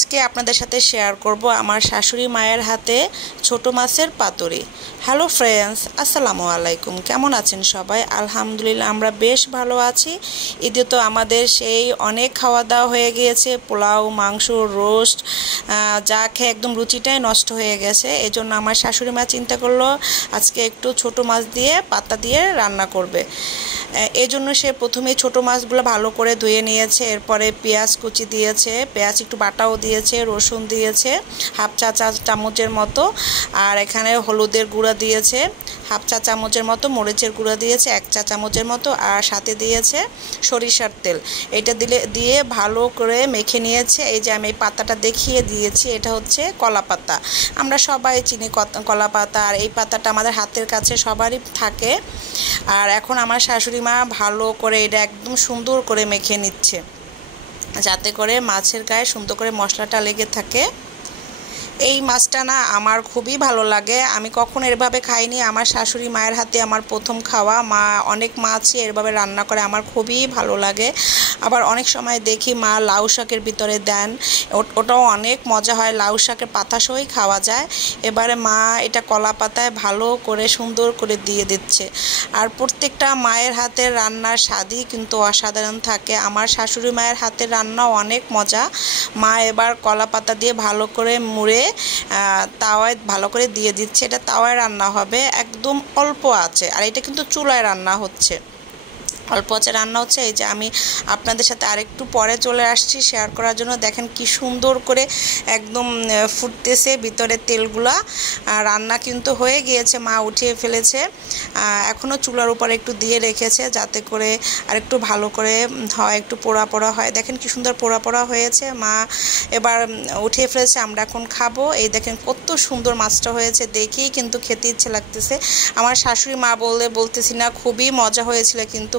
আজকে আপনাদের সাথে শেয়ার করব আমার শাশুড়ি মায়ের হাতে ছোট মাছের পাতুরি। হ্যালো ফ্রেন্ডস, আসসালামু আলাইকুম। কেমন আছেন সবাই? আলহামদুলিল্লাহ আমরা বেশ ভালো আছি। ঈদে তো আমাদের সেই অনেক খাওয়া দাওয়া হয়ে গিয়েছে, পোলাও, মাংস, রোস্ট, যা খেয়ে একদম রুচিটাই নষ্ট হয়ে গেছে। এই জন্য আমার শাশুড়ি মা চিন্তা করলো আজকে একটু ছোট মাছ দিয়ে পাতা দিয়ে রান্না করবে। এই জন্য সে প্রথমে ছোট মাছগুলো ভালো করে ধুয়ে নিয়েছে, এরপরে পেঁয়াজ কুচি দিয়েছে, পেঁয়াজ একটু বাটাও দিয়েছে, রসুন দিয়েছে হাফ চা চামচের মতো, আর এখানে হলুদের গুঁড়া দিয়েছে হাফ চা চামচের মতো, মরিচের গুঁড়া দিয়েছে 1 চা চামচের মতো, আর সাথে দিয়েছে সরিষার তেল। এটা দিয়ে ভালো করে মেখে নিয়েছে। এই যে আমি এই পাতাটা দেখিয়ে দিয়েছি, এটা হচ্ছে কলা পাতা। আমরা সবাই চিনি কলা পাতা, আর এই পাতাটা আমাদের হাতের কাছে সবারই থাকে। আর এখন আমার শাশুড়ি মা ভালো করে এটা একদম সুন্দর করে মেখে নিচ্ছে, যাতে করে মাছের গায়ে সুন্দর করে মশলাটা লেগে থাকে। এই মাছটা না আমার খুবই ভালো লাগে, আমি কখনো এভাবে খাইনি। আমার শাশুড়ি মায়ের হাতে আমার প্রথম খাওয়া। মা অনেক মাছই এভাবে রান্না করে, আমার খুবই ভালো লাগে। আবার অনেক সময় দেখি মা লাউ শাকের ভিতরে দেন, ওটাও অনেক মজা হয়, লাউ শাকের পাতা সহই খাওয়া যায়। এবারে মা এটা কলা পাতায় ভালো করে সুন্দর করে দিয়ে দিচ্ছে। আর প্রত্যেকটা মায়ের হাতের রান্নার স্বাদই কিন্তু অসাধারণ থাকে। আমার শাশুড়ি মায়ের হাতের রান্নাও অনেক মজা। মা এবার কলা পাতা দিয়ে ভালো করে মুড়ে তাওয়ায় ভালো করে দিয়ে দিচ্ছে। এটা তাওয়ায় রান্না হবে, একদম অল্প আছে, আর এটা কিন্তু চুলায় রান্না হচ্ছে, অল্প আছে রান্না হচ্ছে। এই যে আমি আপনাদের সাথে আরেকটু পরে চলে আসছি শেয়ার করার জন্য। দেখেন কি সুন্দর করে একদম ফুটতেছে ভিতরে তেলগুলা। রান্না কিন্তু হয়ে গিয়েছে, মা উঠিয়ে ফেলেছে। এখনও চুলার উপরে একটু দিয়ে রেখেছে যাতে করে আরেকটু ভালো করে হয়, একটু পোড়া পোড়া হয়। দেখেন কি সুন্দর পোড়া পোড়া হয়েছে। মা এবার উঠিয়ে ফেলেছে, আমরা এখন খাবো। এই দেখেন কত সুন্দর মাছটা হয়েছে, দেখেই কিন্তু খেতে ইচ্ছে লাগতেছে। আমার শাশুড়ি মা বলতেছি না, খুবই মজা হয়েছিল কিন্তু